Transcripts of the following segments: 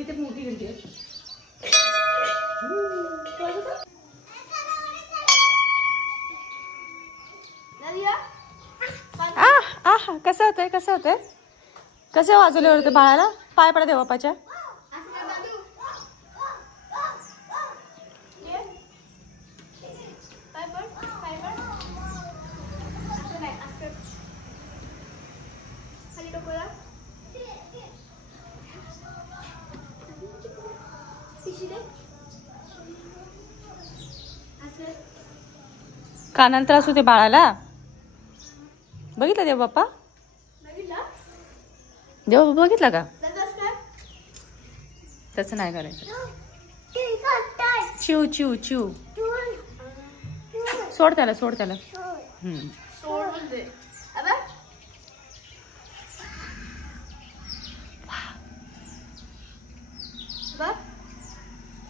इथे मोठी घंटी आहे. कसं होतंय कसं होतंय कसं वाजवले होते बाळाला. पाय पडा देवा बापाच्या. कानाला त्रास होते बाळाला. बघितलं देव बाप्पा. देव बाप्पा बघितला का. तसं नाही करायचं. चिव चिव चिव. सोड त्याला सोड त्याला.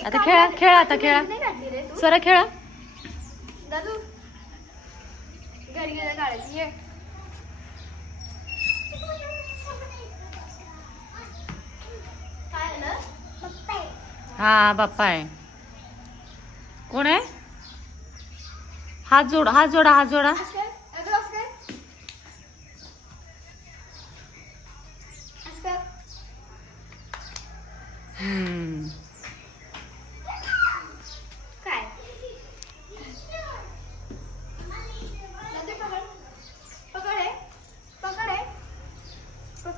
आता खेळा खेळा आता खेळा. सर खेळा. दादू घरी गेला काढायची ये. हा बाप्पा आहे. कोण आहे. हात जोडा हात जोडा हात जोडा.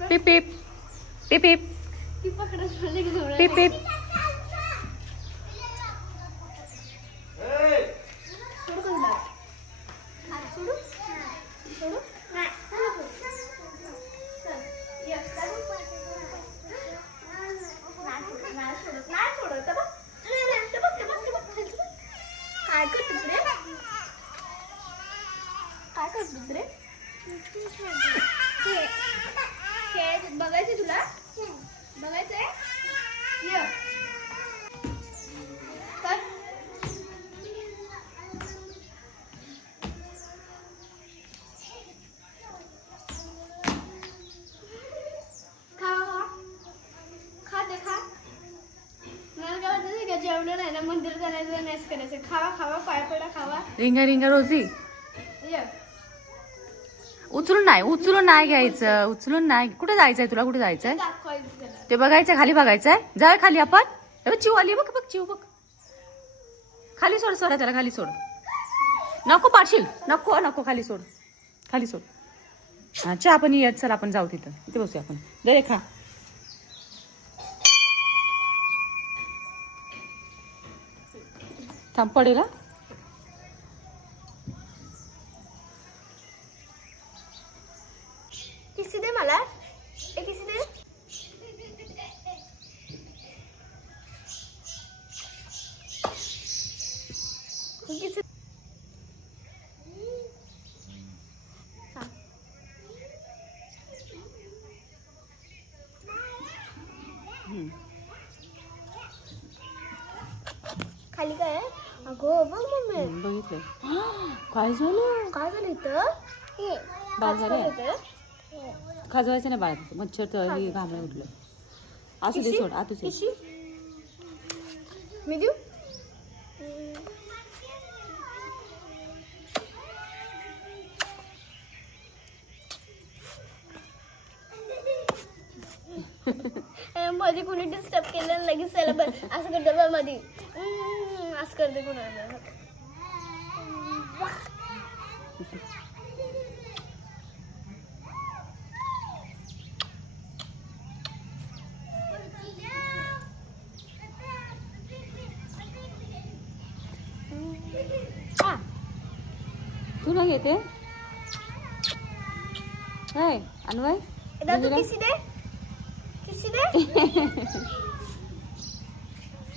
पिप पिप पिप पिप पिप पिप. बघायचं तुला बघायचंय. जेवलं नाही ना मंदिर जाण्याचं नेस करायचं. खावा खावा पाय पडा खावा. रिंगा रिंगा रोजी. उचलून नाही घ्यायचं. उचलून नाही. कुठे जायचंय तुला. कुठे जायचंय ते बघायचं. खाली बघायचंय. जाय खाली आपण. चिव आली बघ बघ. चिव बघ खाली सोड. सोडा त्याला खाली सोड. नको पाडशील. नको नको खाली सोड. खाली सोड. हा चहा आपण येत. चल आपण जाऊ तिथं. इथे बसूया आपण. दे खा. थांब पडेल. किसी दे मला. एक किसी दे. खाली काय आहे. अगो बघ मम्मी. बघितलं. काय झालं. काय झालं इथं. बाळ झालं. खाजवायचं ना बाळ. मच्छर तर घामळे उठलं. असू दे सोड. आतू मी देऊ. मध्ये कोणी डिस्टर्ब केलं लगेच त्याला असं करतो. मध्ये असं करते कुणाला. तुला घेते. काय अन्वय. दादू किसी दे. किसी दे.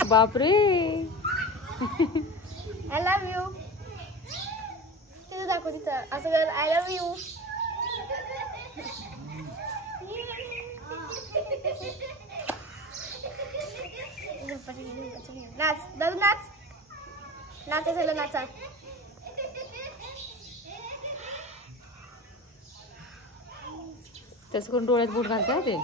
बापरे. I love you. तिथं दाखव तिथं असं कर. I love you. नाच दादू नाच. नाचायचं नाचा. त्याच करून डोळ्यात बोट घालताय ते.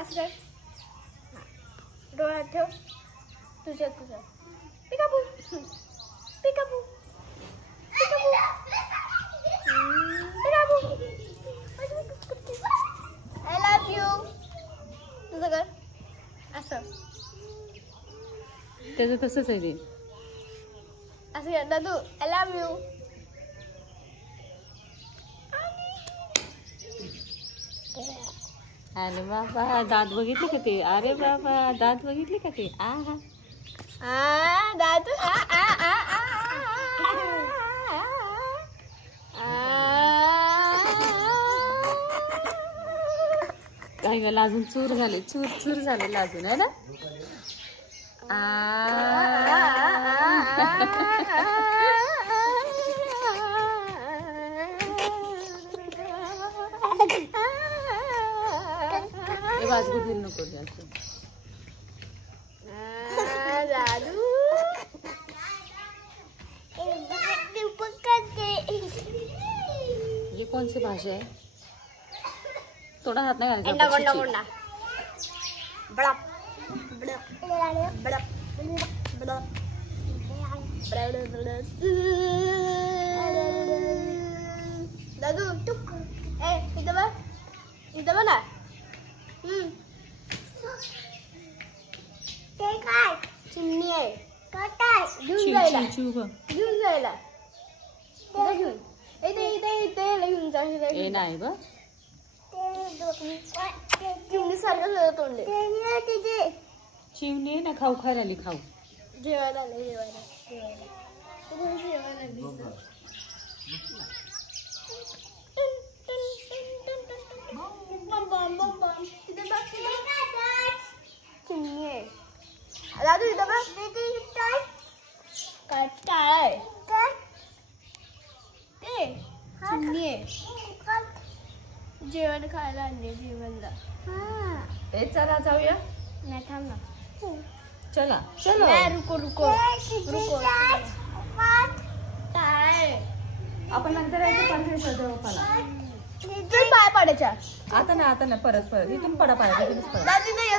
असं डोळ्यात ठेव. तुझ्या पिकाबू पिकाबू पिकाबू पिकाबू. I love you. तुझं कर असं. त्याचं तसंच आहे ते. असं कर दादू. I love you. अरे बाबा दात बघितले का ते. अरे बाबा दात बघितले का ते. आहा दादू. काही वेळेला अजून चूर झाले. चूर झाले लाजून आहे ना. वाजगुट नको जास्त. दादू ये कौन सी भाषा है. थोड़ा हाथ नहीं गोंडा घालायचा. गोंडा बड़ा बड़ा बड़ा बड़ा दादू इथं बघा. ते काय चिमणी आहे. घेऊन जायला. घेऊन जायला. घेऊन घेऊन जा. ए नाही बघ. चिमणी सारखं तोंडले. चिमणी ना खाऊ खायला आली. खाऊ जेवायला आले. जेवायला चिमणी आहे. दादू इथं बघ. काय टाळ ते चिमणी आहे. जेवण खायला आणले. जेवणला. ए चला जाऊया. नाही थांब ना. चला चलो. रुको रुको रुको. टाळ आपण नंतर यायचं. पंधरा पाय पाडायच्या. आता ना परत इथून पडा पाहिजे. दादी नाही